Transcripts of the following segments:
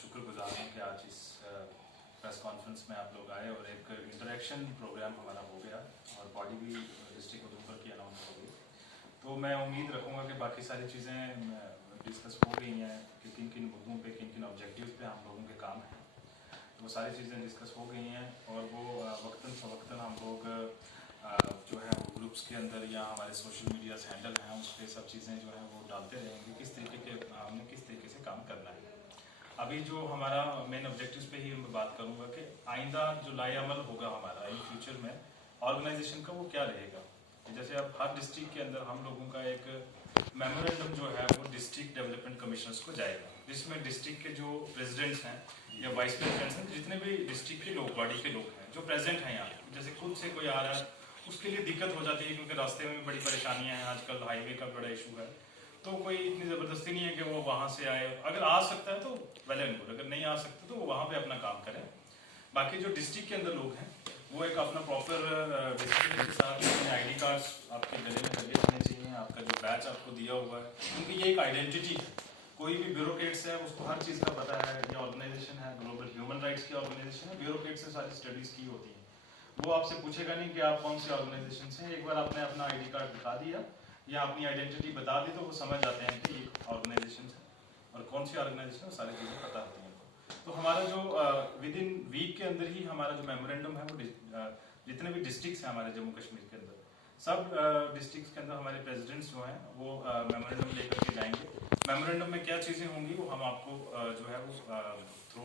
शुक्रगुजार हूँ कि आज इस प्रेस कॉन्फ्रेंस में आप लोग आए और एक इंटरेक्शन प्रोग्राम हमारा हो गया और बॉडी भी डिस्ट्रिक्ट उधमपुर की अनाउंस हो गई। तो मैं उम्मीद रखूँगा कि बाकी सारी चीज़ें डिस्कस हो गई हैं कि किन किन मुद्दों पे किन किन ऑब्जेक्टिव्स पे हम लोगों के काम हैं, तो वो सारी चीज़ें डिस्कस हो गई हैं और वो वक्तन फ़वक्तन हम लोग जो है वो ग्रुप्स के अंदर या हमारे सोशल मीडिया हैंडल हैं उस पर सब चीज़ें जो है वो डालते रहेंगे किस तरीके के हमने किस तरीके से काम करना है। अभी जो हमारा मेन ऑब्जेक्टिव्स पे ही मैं बात करूंगा कि आइंदा जो लाएअमल होगा हमारा इन फ्यूचर में ऑर्गेनाइजेशन का वो क्या रहेगा। जैसे अब हर डिस्ट्रिक्ट के अंदर हम लोगों का एक मेमोरेंडम जो है वो डिस्ट्रिक्ट डेवलपमेंट कमिश्नर्स को जाएगा, जिसमें डिस्ट्रिक्ट के जो प्रेसिडेंट्स हैं या वाइस प्रेसिडेंट्स हैं, जितने भी डिस्ट्रिक्ट के लोग बॉडी के लोग हैं जो प्रेजेंट हैं यहाँ, जैसे खुद से कोई आ रहा है उसके लिए दिक्कत हो जाती है क्योंकि रास्ते में भी बड़ी परेशानियां हैं, आजकल हाईवे का बड़ा इशू है, तो कोई इतनी ज़बरदस्ती नहीं है कि वो वहाँ से आए। अगर आ सकता है तो वेल एंड गुड, अगर नहीं आ सकता तो वो वहाँ पे अपना काम करें। बाकी जो डिस्ट्रिक्ट के अंदर लोग हैं वो एक अपना प्रॉपर डिसिप्लिन के साथ अपने ID कार्ड्स आपके गले में लगे होने चाहिए, आपका जो बैच आपको दिया हुआ है क्योंकि ये एक आइडेंटिटी है। कोई भी ब्यूरोक्रेट्स है उसको हर चीज़ का पता है, ये ऑर्गेनाइजेशन है ग्लोबल ह्यूमन राइट्स की ऑर्गेनाइजेशन है, ब्यूरोक्रेट्स से सारी स्टडीज़ की होती हैं। वो आपसे पूछेगा नहीं कि आप कौन सी ऑर्गेनाइजेशन से, एक बार आपने अपना ID कार्ड दिखा दिया या अपनी आइडेंटिटी बता दी तो वो समझ जाते हैं कि ये ऑर्गेनाइजेशन है और कौन सी ऑर्गेनाइजेशन है, सारी चीज़ें पता होती हैं। तो हमारा जो विद इन वीक के अंदर ही हमारा जो मेमोरेंडम है वो जितने भी डिस्ट्रिक्ट्स हैं हमारे जम्मू कश्मीर के अंदर, सब डिस्ट्रिक्ट्स के अंदर हमारे प्रेसिडेंट्स जो हैं वो मेमोरेंडम लेकर के जाएंगे। मेमोरेंडम में क्या चीज़ें होंगी वो हम आपको जो है वो थ्रू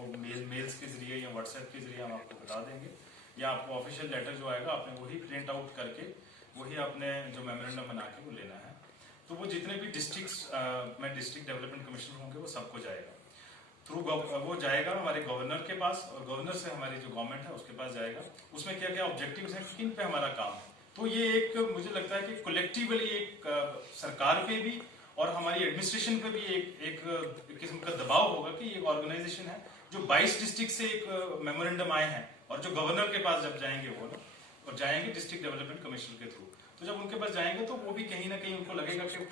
मेल्स के जरिए या व्हाट्सएप के जरिए हम आपको बता देंगे, या आपको ऑफिशियल लेटर जो आएगा आपने वही प्रिंट आउट करके वही आपने जो मेमोरेंडम बना के वो लेना है। तो वो जितने भी डिस्ट्रिक्ट्स में डिस्ट्रिक्ट डेवलपमेंट कमिश्नर होंगे वो सबको जाएगा थ्रू वो जाएगा हमारे गवर्नर के पास और गवर्नर से हमारी जो गवर्नमेंट है उसके पास जाएगा। उसमें क्या क्या ऑब्जेक्टिव्स हैं, किन पे हमारा काम है, तो ये एक मुझे लगता है कि कलेक्टिवली एक सरकार पे भी और हमारी एडमिनिस्ट्रेशन पे भी एक किस्म का दबाव होगा कि ये ऑर्गेनाइजेशन है जो 22 डिस्ट्रिक्ट से एक मेमोरेंडम आए हैं और जो गवर्नर के पास जब जाएंगे वो लोग और जाएंगे डिस्ट्रिक्ट डेवलपमेंट कमिश्नर के थ्रू, तो जब उनके पास जाएंगे तो वो भी कहीं ना कहीं उनको लगेगा कि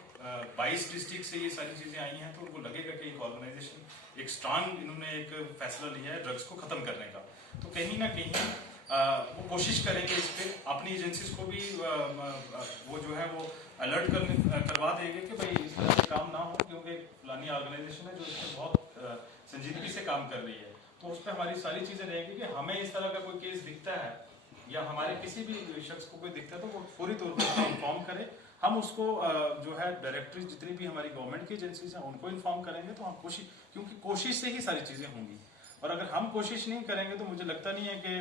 22 डिस्ट्रिक्ट से ये सारी चीजें आई हैं, तो उनको लगेगा कि एक ऑर्गेनाइजेशन एक स्ट्रांग इन्होंने एक फैसला लिया है ड्रग्स को खत्म करने का। तो कहीं ना कहीं वो कोशिश करेंगे इस पर, अपनी एजेंसीज को भी वो जो है वो अलर्ट करवा देंगे कि भाई इस तरह से काम ना हो क्योंकि फलानी ऑर्गेनाइजेशन है जो इसमें बहुत संजीदगी से काम कर रही है। तो उस पर हमारी सारी चीजें रहेंगी कि हमें इस तरह का कोई केस दिखता है या हमारे किसी भी शख्स को कोई दिखता है तो वो फौरी तौर पर इन्फॉर्म करें, हम उसको जो है डायरेक्टरी जितनी भी हमारी गवर्नमेंट की एजेंसीज हैं उनको इन्फॉर्म करेंगे। तो हम कोशिश, क्योंकि कोशिश से ही सारी चीजें होंगी और अगर हम कोशिश नहीं करेंगे तो मुझे लगता नहीं है कि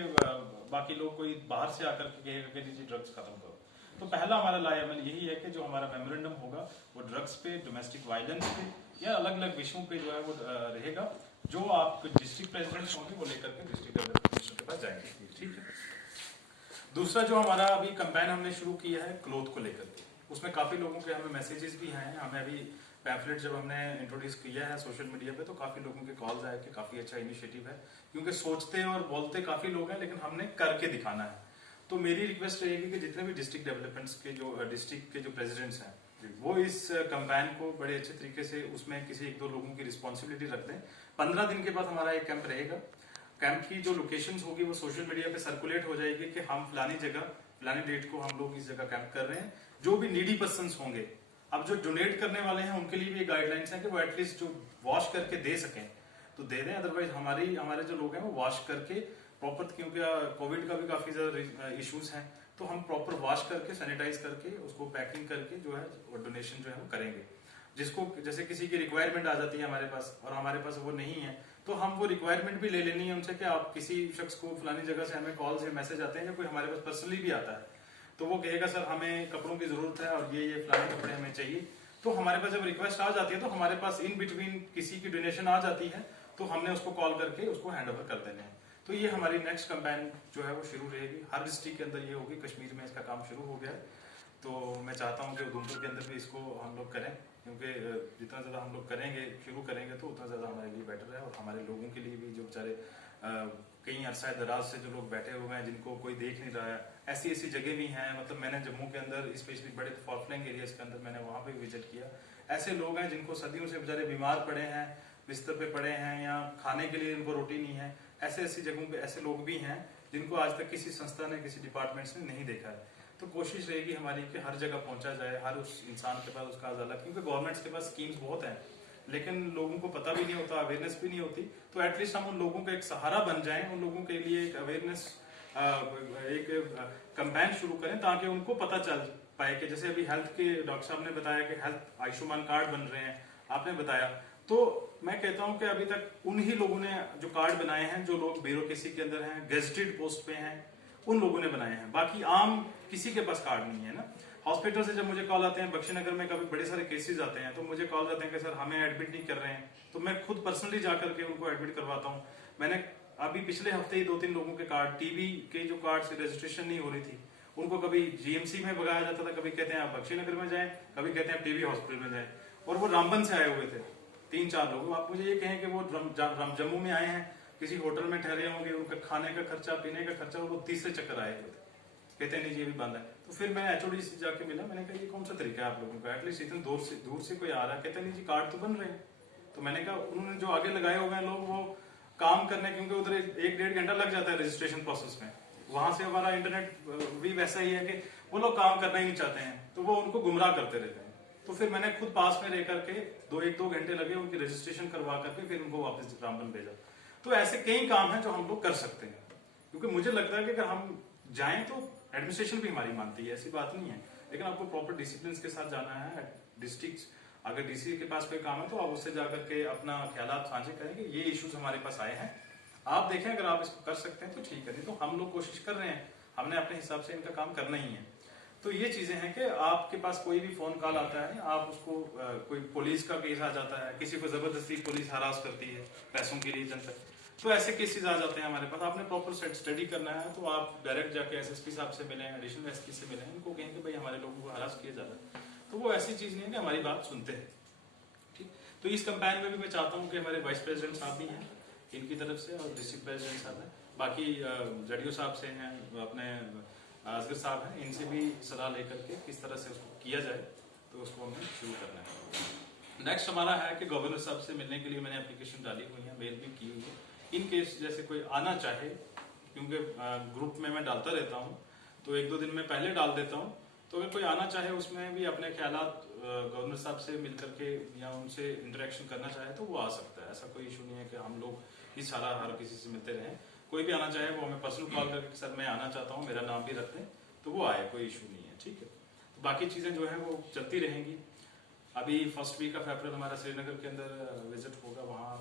बाकी लोग कोई बाहर से आकर के कहेगा कि जी ड्रग्स खत्म करो। तो पहला हमारा लाएअमल यही है कि जो हमारा मेमोरेंडम होगा वो ड्रग्स पे, डोमेस्टिक वायलेंस पे या अलग अलग विषयों पे जो है वो रहेगा, जो आप डिस्ट्रिक्ट प्रेसिडेंट्स होंगे वो लेकर के डिस्ट्रिक्ट डेवलपमेंट कमिश्नर के पास जाएंगे। ठीक है। दूसरा जो हमारा अभी कैंपेन हमने शुरू किया है क्लोथ को लेकर के, उसमें काफी लोगों के हमें मैसेजेस भी हैं। हमें अभी पैम्फलेट जब हमने इंट्रोड्यूस किया है सोशल मीडिया पे तो काफी लोगों के कॉल्स आए कि काफी अच्छा इनिशिएटिव है, क्योंकि सोचते और बोलते काफी लोग हैं लेकिन हमने करके दिखाना है। तो मेरी रिक्वेस्ट रहेगी कि जितने भी डिस्ट्रिक्ट डेवलपमेंट्स के जो डिस्ट्रिक्ट के जो प्रेसिडेंट्स हैं वो इस कैंपेन को बड़े अच्छे तरीके से उसमें किसी एक दो लोगों की रिस्पॉन्सिबिलिटी रख दें। 15 दिन के बाद हमारा एक कैंप रहेगा। कैंप की जो लोकेशंस होगी वो सोशल मीडिया पे सर्कुलेट हो जाएगी कि हम फलानी जगह फलानी डेट को हम लोग इस जगह कैंप कर रहे हैं। जो भी नीडी पर्सन्स होंगे, अब जो डोनेट करने वाले हैं उनके लिए भी गाइडलाइंस है कि वो एटलीस्ट जो वॉश करके दे सकें तो दे दें, अदरवाइज हमारे जो लोग हैं वो वॉश करके प्रॉपर, क्योंकि कोविड का भी काफी ज्यादा इश्यूज हैं, तो हम प्रॉपर वॉश करके सैनिटाइज करके उसको पैकिंग करके जो है डोनेशन जो है वो करेंगे। जिसको जैसे किसी की रिक्वायरमेंट आ जाती है हमारे पास और हमारे पास वो नहीं है तो हम वो रिक्वायरमेंट भी ले लेनी है उनसे कि आप किसी शख्स को फलानी जगह से हमें कॉल से मैसेज आते हैं या कोई हमारे पास पर्सनली भी आता है तो वो कहेगा सर हमें कपड़ों की जरूरत है और ये फलाने कपड़े हमें चाहिए, तो हमारे पास जब रिक्वेस्ट आ जाती है तो हमारे पास इन बिटवीन किसी की डोनेशन आ जाती है तो हमने उसको कॉल करके उसको हैंड ओवर कर देने हैं। तो ये हमारी नेक्स्ट कैंपेन जो है वो शुरू रहेगी, हर डिस्ट्रिक्ट के अंदर ये होगी। कश्मीर में इसका काम शुरू हो गया है तो मैं चाहता हूँ कि उधमपुर के अंदर भी इसको हम लोग करें, क्योंकि जितना ज़्यादा हम लोग करेंगे शुरू करेंगे तो उतना ज़्यादा हमारे लिए बेटर है और हमारे लोगों के लिए भी जो बेचारे कई अरसा दराज से जो लोग बैठे हुए हैं जिनको कोई देख नहीं रहा है, ऐसी ऐसी जगह भी हैं। मतलब मैंने जम्मू के अंदर स्पेशली बड़े फॉरफ्लैंग एरियाज के अंदर मैंने वहाँ पे विजिट किया, ऐसे लोग हैं जिनको सदियों से बेचारे बीमार पड़े हैं, बिस्तर पे पड़े हैं या खाने के लिए इनको रोटी नहीं है। ऐसे ऐसी जगहों पे ऐसे लोग भी हैं जिनको आज तक किसी संस्था ने, किसी डिपार्टमेंट ने नहीं देखा है। तो कोशिश रहेगी हमारी कि हर जगह पहुंचा जाए, हर उस इंसान के पास उसका उजाला, क्योंकि गवर्नमेंट्स के पास स्कीम्स बहुत हैं लेकिन लोगों को पता भी नहीं होता, अवेयरनेस भी नहीं होती। तो एटलीस्ट हम उन लोगों का एक सहारा बन जाएं, उन लोगों के लिए एक अवेयरनेस एक कैंपेन शुरू करें ताकि उनको पता चल पाए कि जैसे अभी हेल्थ के डॉक्टर साहब ने बताया कि हेल्थ आयुष्मान कार्ड बन रहे हैं, आपने बताया, तो मैं कहता हूं कि अभी तक उन्हीं लोगों ने जो कार्ड बनाए हैं जो लोग ब्यूरोक्रेसी के अंदर हैं, गेजेटेड पोस्ट पे हैं, उन लोगों ने बनाए हैं। बाकी आम किसी के पास कार्ड नहीं है ना। हॉस्पिटल से जब मुझे कॉल आते हैं, बख्शीनगर में कभी बड़े सारे केसेस आते हैं तो मुझे कॉल आते हैं कि सर हमें एडमिट नहीं कर रहे हैं, तो मैं खुद पर्सनली जाकर के उनको एडमिट करवाता हूँ। मैंने अभी पिछले हफ्ते ही 2-3 लोगों के कार्ड, टीबी के जो कार्ड से रजिस्ट्रेशन नहीं हो रही थी, उनको कभी जीएमसी में भगाया जाता था, कभी कहते हैं आप बख्शीनगर में जाएं, कभी कहते हैं आप टीबी हॉस्पिटल में जाएं। और वो रामबन से आए हुए थे 3-4 लोग। आप मुझे ये कहें कि वो जम्मू में आए हैं, किसी होटल में ठहरे होंगे, उनका खाने का खर्चा, पीने का खर्चा, वो तीसरे चक्कर आए हुए थे, कहते हैं नहीं जी अभी बंद है। तो फिर मैं एचओडी से जाके मिला, मैंने कहा ये कौन सा तरीका है आप लोगों का, एटलीस्ट इतने दूर से कोई आ रहा है, कहते नहीं जी कार्ड तो बन रहे हैं। तो मैंने कहा उन्होंने जो आगे लगाए हुए हैं लोग, वो काम करने, क्योंकि उधर 1-1.5 घंटा लग जाता है रजिस्ट्रेशन प्रोसेस में, वहां से हमारा इंटरनेट भी वैसा ही है कि वो लोग काम करना ही नहीं चाहते हैं, तो वो उनको गुमराह करते रहते हैं। तो फिर मैंने खुद पास में रह करके 1-2 घंटे लगे, उनकी रजिस्ट्रेशन करवा करके फिर उनको वापस रामबन भेजा। तो ऐसे कई काम हैं जो हम लोग कर सकते हैं, क्योंकि मुझे लगता है कि अगर हम जाएं तो एडमिनिस्ट्रेशन भी हमारी मानती है, ऐसी बात नहीं है, लेकिन आपको प्रॉपर डिसिप्लिन के साथ जाना है। डिस्ट्रिक्ट अगर डीसी के पास कोई काम है तो आप उससे जाकर के अपना ख्यालात साझे करें कि ये इश्यूज हमारे पास आए हैं, आप देखें अगर आप इसको कर सकते हैं तो ठीक है, नहीं तो हम लोग कोशिश कर रहे हैं, हमने अपने हिसाब से इनका काम करना ही है। तो ये चीजें हैं कि आपके पास कोई भी फोन कॉल आता है, आप उसको कोई पुलिस का केस आ जाता है, किसी को जबरदस्ती पुलिस हरास करती है पैसों के रीजन पर, तो ऐसे केसेस आ जाते हैं हमारे पास। आपने प्रॉपर स्टडी करना है तो आप डायरेक्ट जाके एसएसपी साहब से मिलें, एडिशनल एसपी से मिलें, उनको कहेंगे भाई हमारे लोगों को हरास किया जा रहा है, तो वो ऐसी चीज नहीं है कि हमारी बात सुनते हैं। ठीक, तो इस कैंपेन में भी मैं चाहता हूँ कि हमारे वाइस प्रेसिडेंट साहब भी हैं इनकी तरफ से, और डिस्ट्रिक्ट प्रेसिडेंट साहब हैं, बाकी जडीओ साहब से हैं, अपने असगर साहब हैं, इनसे भी सलाह लेकर के किस तरह से उसको किया जाए, तो उसको हमें शुरू करना है। नेक्स्ट हमारा है कि गवर्नर साहब से मिलने के लिए मैंने एप्लीकेशन डाली हुई है, मेल भी की हुई है। इन केस जैसे कोई आना चाहे, क्योंकि ग्रुप में मैं डालता रहता हूँ तो 1-2 दिन में पहले डाल देता हूँ, तो अगर कोई आना चाहे उसमें भी अपने ख्यालात गवर्नर साहब से मिल करके या उनसे इंटरेक्शन करना चाहे तो वो आ सकता है। ऐसा कोई इशू नहीं है कि हम लोग ही सारा हर किसी से मिलते रहें। कोई भी आना चाहे वो हमें पर्सनल कॉल करके सर मैं आना चाहता हूँ, मेरा नाम भी रख दें, तो वो आए, कोई इशू नहीं है। ठीक है, तो बाकी चीज़ें जो है वो चलती रहेंगी। अभी फर्स्ट वीक ऑफ अप्रैल हमारा श्रीनगर के अंदर विजिट होगा, वहाँ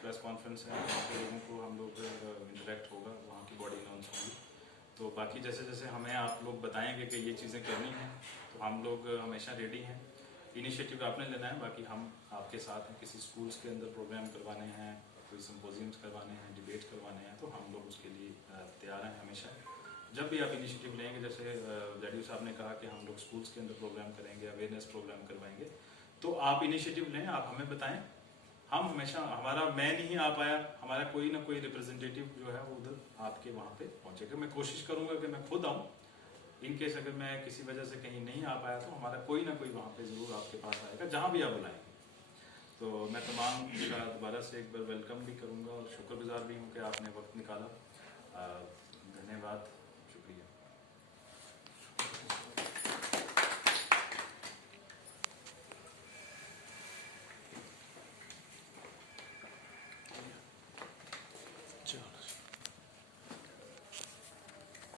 प्रेस कॉन्फ्रेंस है, वहाँ के लोगों को हम लोग इंटरेक्ट होगा, वहाँ की बॉडी अनाउंस होगी। तो बाकी जैसे जैसे हमें आप लोग बताएंगे कि ये चीज़ें करनी हैं तो हम लोग हमेशा रेडी हैं। इनिशिएटिव आपने लेना है, बाकी हम आपके साथ हैं। किसी स्कूल्स के अंदर प्रोग्राम करवाने हैं, कोई सिम्पोजियम्स करवाने हैं, डिबेट करवाने हैं, तो हम लोग उसके लिए तैयार हैं हमेशा। जब भी आप इनिशिएटिव लेंगे, जैसे जडीओ साहब ने कहा कि हम लोग स्कूल्स के अंदर प्रोग्राम करेंगे, अवेयरनेस प्रोग्राम करवाएंगे, तो आप इनिशिएटिव लें, आप हमें बताएं। हम हमेशा, हमारा मैं नहीं आ पाया, हमारा कोई ना कोई रिप्रेजेंटेटिव जो है वो उधर आपके वहाँ पे पहुँचेगा। मैं कोशिश करूँगा कि मैं खुद आऊँ, इन केस अगर मैं किसी वजह से कहीं नहीं आ पाया तो हमारा कोई ना कोई वहाँ पे ज़रूर आपके पास आएगा, जहाँ भी आप बुलाएंगे। तो मैं तमाम का दोबारा से एक बार वेलकम भी करूँगा और शुक्रगुजार भी हूँ कि आपने वक्त निकाला। धन्यवाद।